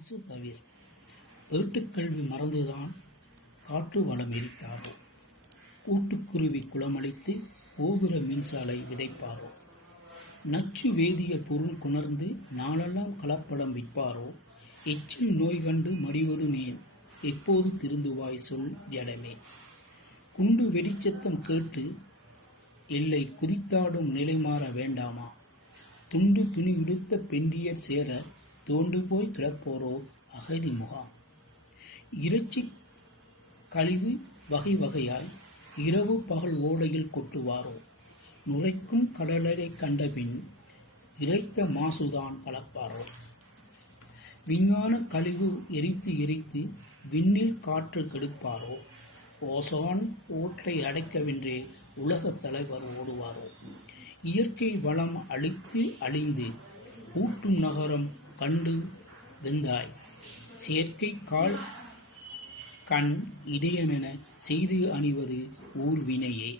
காசு தவிர ஏட்டுக்கல்வி மறந்துதான் காற்று வளம் எரித்தாரோ கூட்டுக்குருவி குளமளித்து கோபுர மின்சாலை விதைப்பாரோ? நச்சு வேதியியல் பொருள் கொணர்ந்து நாளெல்லாம் கலப்படம் விற்பாரோ? எச்சில் நோய் கண்டு மடிவது மேல் எப்போது திருந்துவாய் சொல் ஜடமே குண்டு வெடிச்சத்தம் கேட்டு எல்லை குதித்தாடும் நிலை மாற வேண்டாமா? துண்டு துணி உடுத்த பெண்டியர் சேர தோண்டு போய் கிடப்போரோ அகதி முகாம். இறைச்சி கழிவு வகை வகையாய் இரவு பகல் ஓடையில் கொட்டுவாரோ? நுழைக்கும் கடலரை கண்டபின் இறைத்த மாசுதான் கலப்பாரோ? விஞ்ஞான கழிவு எரித்து எரித்து விண்ணில் காற்று கெடுப்பாரோ? ஓசோன் ஓட்டை அடைக்கவென்றே உலகத் தலைவர் ஓடுவாரோ? இயற்கை வளம் அழித்து அழிந்து ஊட்டும் நகரம் கண்டு வெந்தாய். செயற்கை கால் கண் இதயமென செய்து அணிவது ஊர்வினையே.